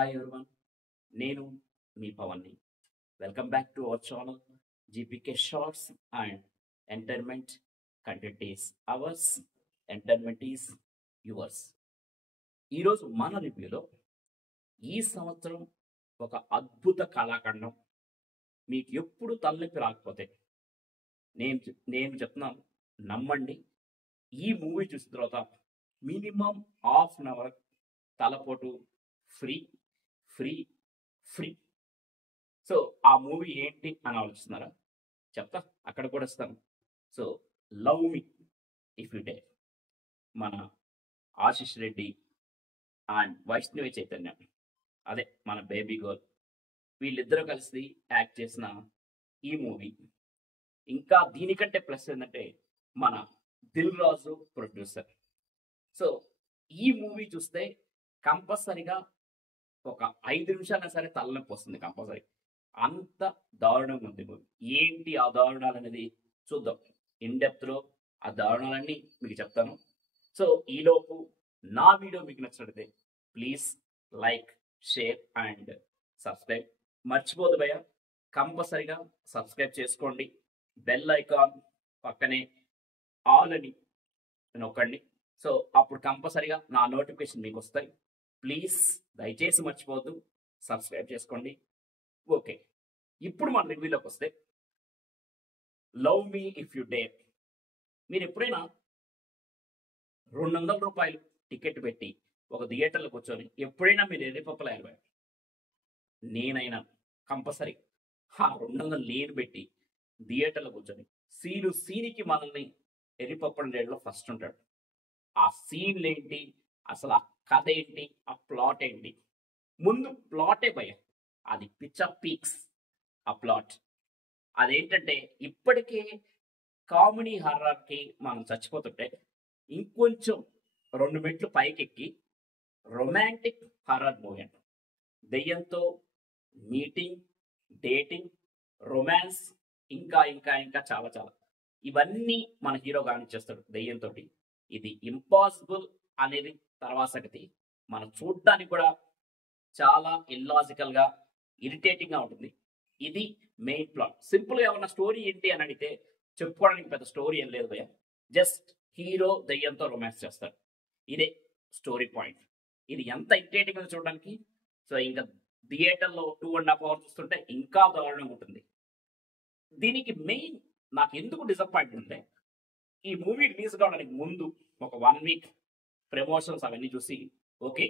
Hi everyone, నేను మీ పవన్ని. Welcome back to our channel GPK shorts and entertainment. Content is ours, entertainment is yours. ఈరోజు మన రివ్యూలో ఈ సంవత్సరం ఒక అద్భుత కళాఖండం. మీకు ఎప్పుడు తలనొప్పి రాకపోతే నేను చెప్తున్నాను, నమ్మండి. ఈ మూవీ చూసిన తర్వాత మినిమం హాఫ్ అన్ అవర్ తలపోటు ఫ్రీ ఫ్రీ ఫ్రీ. సో ఆ మూవీ ఏంటి అని ఆలోచిస్తున్నారా? చెప్తా, అక్కడ కూడా ఇస్తాను. So love me if you dare, మన ఆశిష్ రెడ్డి అండ్ వైష్ణవి చైతన్య, అదే మన బేబీ గర్ల్, వీళ్ళిద్దరూ కలిసి యాక్ట్ చేసిన ఈ మూవీ. ఇంకా దీనికంటే ప్లస్ ఏంటంటే మన దిల్ రాజు ప్రొడ్యూసర్. సో ఈ మూవీ చూస్తే కంపల్సరిగా ఒక 5 నిమిషాలైనా సరే తలనొప్పి వస్తుంది కంపల్సరీ. అంత దారుణంగా ఉంది మూవీ. ఏంటి ఆ దారుణాలు అనేది చూద్దాం. ఇన్ డెప్త్లో ఆ దారుణాలన్నీ మీకు చెప్తాను. సో ఈలోపు నా వీడియో మీకు నచ్చినట్లయితే please like, share and subscribe. మర్చిపోదు భయ్య, కంపల్సరిగా సబ్స్క్రైబ్ చేసుకోండి. బెల్ ఐకాన్ పక్కనే ఆల్ అని నొక్కండి. సో అప్పుడు కంపల్సరిగా నా నోటిఫికేషన్ మీకు వస్తాయి. ప్లీజ్ దయచేసి మర్చిపోవద్దు, సబ్స్క్రైబ్ చేసుకోండి. ఓకే, ఇప్పుడు మన రివ్యూలోకి వస్తే love me if you dare. మీరు ఎప్పుడైనా 200 రూపాయలు టికెట్ పెట్టి ఒక థియేటర్లో కూర్చొని ఎప్పుడైనా మీరు ఎర్రిపప్పలు నేనైనా కంపల్సరీ 200 నేను పెట్టి థియేటర్లో కూర్చొని సీనికి మనల్ని ఎర్రిపప్పడం రేట్లో ఫస్ట్ ఉంటాడు. ఆ సీన్లు ఏంటి, అసలు ఆ కథ ఏంటి, ఆ ప్లాట్ ఏంటి. ముందు ప్లాటే భయ, అది పిచ్చ పీక్స్. ఆ ప్లాట్ అదేంటంటే, ఇప్పటికే కామెడీ హర్రర్కి మనం చచ్చిపోతుంటే ఇంకొంచెం 2 మెట్లు పైకెక్కి రొమాంటిక్ హర్రర్ మూవీ అంట. దెయ్యంతో మీటింగ్, డేటింగ్, రొమాన్స్, ఇంకా ఇంకా ఇంకా చాలా చాలా ఇవన్నీ మన హీరో కానిచ్చేస్తాడు దెయ్యంతో. ఇది ఇంపాసిబుల్ అనేది తర్వాత సంగతి. మనం చూడడానికి కూడా చాలా ఇల్లాజికల్గా, ఇరిటేటింగ్గా ఉంటుంది. ఇది మెయిన్ ప్లాట్. సింపుల్గా ఏమన్నా స్టోరీ ఏంటి అని అడిగితే చెప్పుకోవడానికి పెద్ద స్టోరీ ఏం లేదు భయ్య. జస్ట్ హీరో దయ్యంతో రొమాన్స్ చేస్తాడు, ఇదే స్టోరీ పాయింట్. ఇది ఎంత ఇరిటేటింగ్గా చూడడానికి. సో ఇంకా థియేటర్లో 2.5 hours చూస్తుంటే ఇంకా దారుణంగా ఉంటుంది. దీనికి మెయిన్ నాకు ఎందుకు డిసప్పాయింట్ ఉంటే, ఈ మూవీ రిలీజ్ కావడానికి ముందు ఒక 1 week ప్రమోషన్స్ అవన్నీ చూసి ఓకే,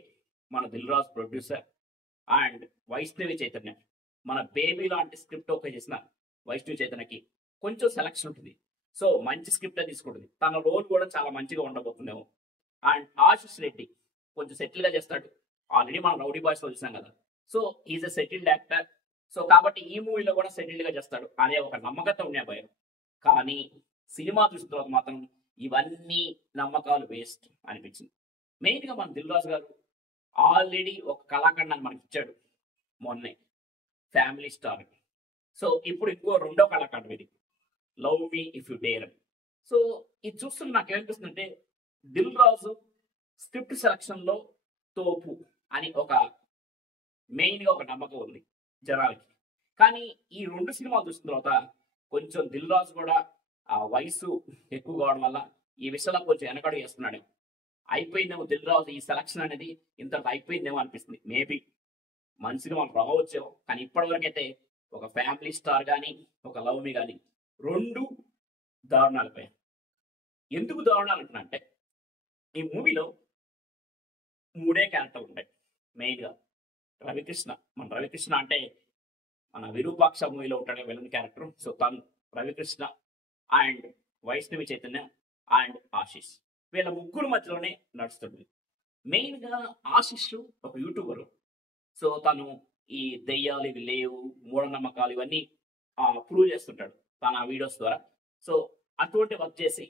మన దిల్ రాజు ప్రొడ్యూసర్ అండ్ వైష్ణవి చైతన్య, మన బేబీ లాంటి స్క్రిప్ట్ ఓకే చేసిన వైష్ణవి చైతన్యకి కొంచెం సెలక్షన్ ఉంటుంది. సో మంచి స్క్రిప్టే తీసుకుంటుంది. తన రోల్ కూడా చాలా మంచిగా ఉండబోతుందేమో. అండ్ ఆశిష్ రెడ్డి కొంచెం సెటిల్గా చేస్తాడు. ఆల్రెడీ మనం రౌడీ బాయ్స్లో చూసాం కదా. So is a settled actor. So కాబట్టి ఈ మూవీలో కూడా సెటిల్డ్గా చేస్తాడు అనే ఒక నమ్మకత ఉండే భయం. కానీ సినిమా చూసిన తర్వాత మాత్రం ఇవన్నీ నమ్మకాలు వేస్ట్ అనిపించింది. మెయిన్గా మన దిల్ రాజు గారు ఆల్రెడీ ఒక కళాఖండాన్ని మనకి ఇచ్చాడు మొన్నే, ఫ్యామిలీ స్టార్. సో ఇప్పుడు ఇంకో 2వ కళాఖండం ఇది, love me if you dare. So ఇది చూస్తున్న నాకు ఏమనిపిస్తుందంటే, దిల్ రాజు స్క్రిప్ట్ సెలక్షన్లో తోపు అని ఒక మెయిన్గా ఒక నమ్మకం ఉంది జనాలకి. కానీ ఈ 2 సినిమాలు చూసిన తర్వాత కొంచెం దిల్ రాజు కూడా ఆ వయసు ఎక్కువ కావడం వల్ల ఈ విషయంలో కొంచెం వెనకడు వేస్తున్నాడు. అయిపోయిందేమో దిల్ రాజు ఈ సెలక్షన్ అనేది ఇంతకు అయిపోయిందేమో అనిపిస్తుంది. మేబీ మంచి సినిమాలు రావచ్చేమో, కానీ ఇప్పటివరకు అయితే ఒక ఫ్యామిలీ స్టార్ కానీ ఒక లవ్ మీ కానీ 2 దారుణాలపై. ఎందుకు దారుణాలు అంటున్నా అంటే, ఈ మూవీలో 3 క్యారెక్టర్లు ఉంటాయి మెయిన్గా. రవికృష్ణ, మన రవికృష్ణ అంటే మన విరూపాక్ష మూవీలో ఉంటాడు విలన్ క్యారెక్టర్. సో తను రవికృష్ణ అండ్ వైష్ణవి చైతన్య అండ్ ఆశిష్, వీళ్ళ ముగ్గురు మధ్యలోనే నడుస్తుంది. మెయిన్గా ఆశిష్ ఒక యూట్యూబరు. సో తను ఈ దెయ్యాలు ఇవి లేవు, మూఢనమ్మకాలు ఇవన్నీ ప్రూవ్ చేస్తుంటాడు తన వీడియోస్ ద్వారా. సో అటువంటి వర్క్ చేసి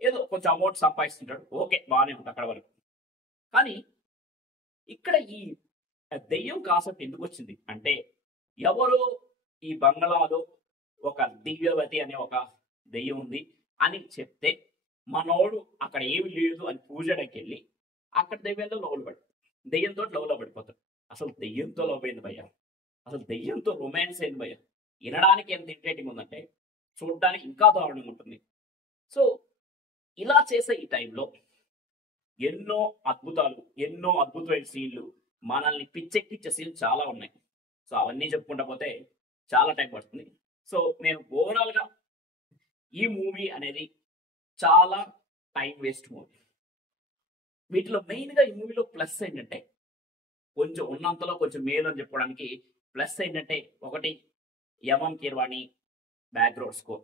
ఏదో కొంచెం అమౌంట్ సంపాదిస్తుంటాడు. ఓకే, బాగానే ఉంటుంది అక్కడ వరకు. కానీ ఇక్కడ ఈ దెయ్యం కాన్సెప్ట్ ఎందుకు వచ్చింది అంటే, ఎవరో ఈ బంగ్లాలో ఒక దివ్యవతి అనే ఒక దెయ్యం ఉంది అని చెప్తే మనోడు అక్కడ ఏమి లేదు అని పూజడానికి వెళ్ళి అక్కడ దెయ్యంతో లవ్లో పడిపోతాడు. అసలు దెయ్యంతో లవ్ అయింది భయ్య, అసలు దెయ్యంతో రొమాన్స్ అయింది భయ్య. వినడానికి ఎంత ఇంట్రెస్టింగ్ ఉందంటే చూడడానికి ఇంకా దారుణంగా ఉంటుంది. సో ఇలా చేసే ఈ టైంలో ఎన్నో అద్భుతాలు, ఎన్నో అద్భుతమైన సీన్లు, మనల్ని పిచ్చెక్కిచ్చే సీన్లు చాలా ఉన్నాయి. సో అవన్నీ చెప్పుకుంటా పోతే చాలా టైం పడుతుంది. సో నేను ఓవరాల్గా ఈ మూవీ అనేది చాలా టైం వేస్ట్ మూవీ. వీటిలో మెయిన్గా ఈ మూవీలో ప్లస్ ఏంటంటే కొంచెం ఉన్నంతలో కొంచెం మేలు అని చెప్పడానికి ప్లస్ ఏంటంటే ఒకటి MM Keeravani background score,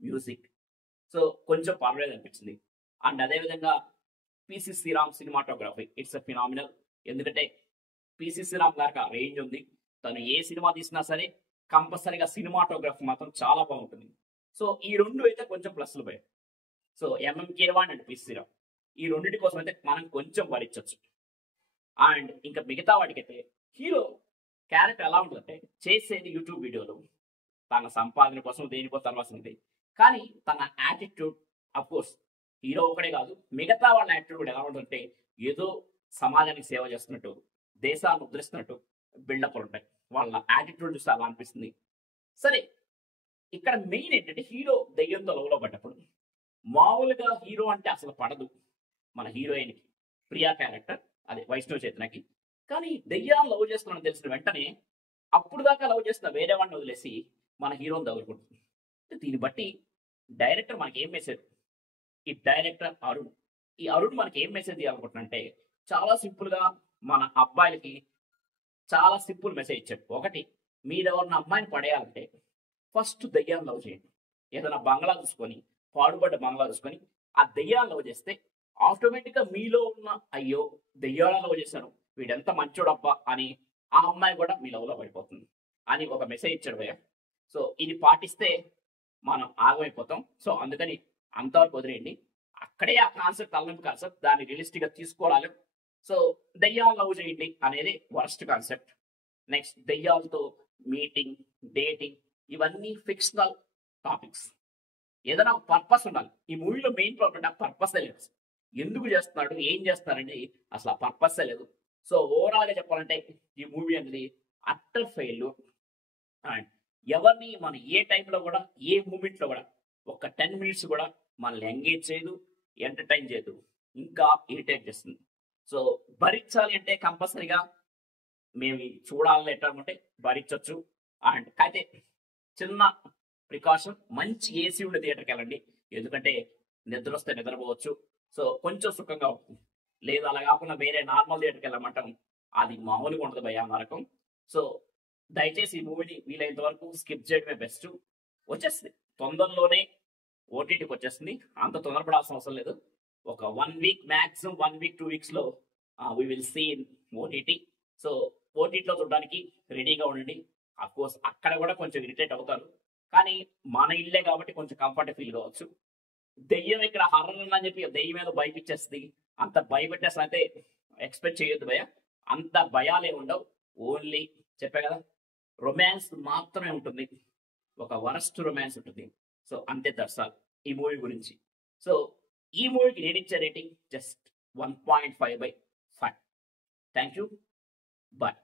music, so కొంచెం పర్వాలేదు అనిపించింది. అండ్ అదేవిధంగా PC Sreeram cinematography it's a phenomenal. ఎందుకంటే పిసి శ్రీరామ్ గారికి ఆ రేంజ్ ఉంది. తను ఏ సినిమా తీసినా సరే కంపల్సరీగా సినిమాటోగ్రఫీ మాత్రం చాలా బాగుంటుంది. సో ఈ రెండు అయితే కొంచెం ప్లస్లు పోయాయి. So MM Keeravani and PC Sreeram ఈ రెండింటి కోసం అయితే మనం కొంచెం భరించవచ్చు. అండ్ ఇంకా మిగతా వాటికైతే హీరో క్యారెక్టర్ ఎలా ఉంటుందంటే చేసేది యూట్యూబ్ వీడియోలు, తన సంపాదన కోసం దేనికోసం తర్వాల్సింది. కానీ తన యాటిట్యూడ్ కోర్స్ హీరో ఒకడే కాదు, మిగతా వాళ్ళ యాటిట్యూడ్ కూడా ఎలా ఉంటుందంటే ఏదో సమాజానికి సేవ చేస్తున్నట్టు, దేశాన్ని ఉద్ధరిస్తున్నట్టు బిల్డప్లు ఉంటాయి. వాళ్ళ యాటిట్యూడ్ చూస్తే అలా అనిపిస్తుంది. సరే, ఇక్కడ మెయిన్ ఏంటంటే హీరో దెయ్యంతో లవ్లో పడ్డప్పుడు మామూలుగా హీరో అంటే అసలు పడదు మన హీరోయిన్కి, ప్రియా క్యారెక్టర్ అదే వైష్ణవ్ చైతన్యకి. కానీ దెయ్యాన్ని లవ్ చేస్తున్నాడని తెలిసిన వెంటనే అప్పుడు దాకా లవ్ చేస్తున్న వేరే వాడిని వదిలేసి మన హీరోని దగ్గరుకుంటుంది. దీన్ని బట్టి డైరెక్టర్ మనకి ఏం మెసేజ్, ఈ డైరెక్టర్ అరుణ్, ఈ అరుణ్ మనకి ఏం మెసేజ్ ఇవ్వాలనుకుంటున్నంటే చాలా సింపుల్గా మన అబ్బాయిలకి చాలా సింపుల్ మెసేజ్ ఇచ్చాడు. ఒకటి, మీరెవరిన అమ్మాయిని పడేయాలంటే ఫస్ట్ దెయ్యాన్ని లవ్ చేయండి. ఏదైనా బంగ్లా చూసుకొని, పాడుబడ్డ బంగ్లా చూసుకొని ఆ దెయ్యాన్ని లవ్ చేస్తే ఆటోమేటిక్గా మీలో ఉన్న అయ్యో దెయ్యాలను లవ్ చేశాను వీడెంత మంచోడబ్బా అని ఆ అమ్మాయి కూడా మీ లవ్లో పడిపోతుంది అని ఒక మెసేజ్ ఇచ్చాడు భయ్య. సో ఇది పాటిస్తే మనం ఆగమైపోతాం. సో అందుకని అంతవరకు వదిలేయండి. అక్కడే ఆ కాన్సెప్ట్ తలనొప్పి కాన్సెప్ట్, దాన్ని రియలిస్టిక్గా తీసుకోవాలి. సో దెయ్యాలు లవ్ చేయండి అనేది వరస్ట్ కాన్సెప్ట్. నెక్స్ట్ దెయ్యాలతో మీటింగ్, డేటింగ్ ఇవన్నీ ఫిక్షనల్ టాపిక్స్. ఏదైనా పర్పస్ ఉండాలి. ఈ మూవీలో మెయిన్ ప్రాబ్లం ఆ పర్పసే లేదు. ఎందుకు చేస్తున్నాడు, ఏం చేస్తారండి, అసలు ఆ పర్పసే లేదు. సో ఓవరాల్గా చెప్పాలంటే ఈ మూవీ అనేది అట్టర్ ఫెయిల్యూర్. అండ్ ఎవరిని మన ఏ టైంలో కూడా ఏ మూమెంట్లో కూడా ఒక 10 minutes కూడా మనల్ని ఎంగేజ్ చేయదు, ఎంటర్టైన్ చేయదు, ఇంకా ఇరిటేట్ చేస్తుంది. సో భరించాలి అంటే కంపల్సరీగా మేము చూడాలని ఎట్టాలంటే భరించవచ్చు. అండ్ అయితే చిన్న ప్రికాషన్, మంచి ఏసీ ఉండే థియేటర్కి వెళ్ళండి. ఎందుకంటే నిద్ర వస్తే నిద్రపోవచ్చు. సో కొంచెం సుఖంగా ఉంటుంది. లేదు అలా కాకుండా వేరే నార్మల్ థియేటర్కి వెళ్ళమంటాం, అది మామూలుగా ఉండదు భయ నరకం. సో దయచేసి ఈ మూవీని వీలైనంత వరకు స్కిప్ చేయడమే బెస్ట్. వచ్చేస్తుంది తొందరలోనే, ఓటీటీకి వచ్చేస్తుంది. అంత తొందరపడాల్సిన అవసరం లేదు. ఒక 1 week మ్యాక్సిమం 1 week 2 weeksలో we will see in OTT. So ఓటీటీలో చూడడానికి రెడీగా ఉండండి. అఫ్కోర్స్ అక్కడ కూడా కొంచెం ఇరిటేట్ అవుతారు, కానీ మన ఇల్లే కాబట్టి కొంచెం కంఫర్ట్ ఫీల్ కావచ్చు. దెయ్యం ఇక్కడ హర్రర్ అని చెప్పి దెయ్యం మీద భయపిచ్చేస్తుంది, అంత భయపెట్టేసి అయితే ఎక్స్పెక్ట్ చేయొద్దు భయ. అంత భయాలే ఉండవు. ఓన్లీ చెప్పే కదా, రొమాన్స్ మాత్రమే ఉంటుంది. ఒక వరస్ట్ రొమాన్స్ ఉంటుంది. సో అంతే దర్శాలు ఈ మూవీ గురించి. సో ఈ మూవీకి నేను ఇచ్చే rating just 1.5/5. Thank you, bye.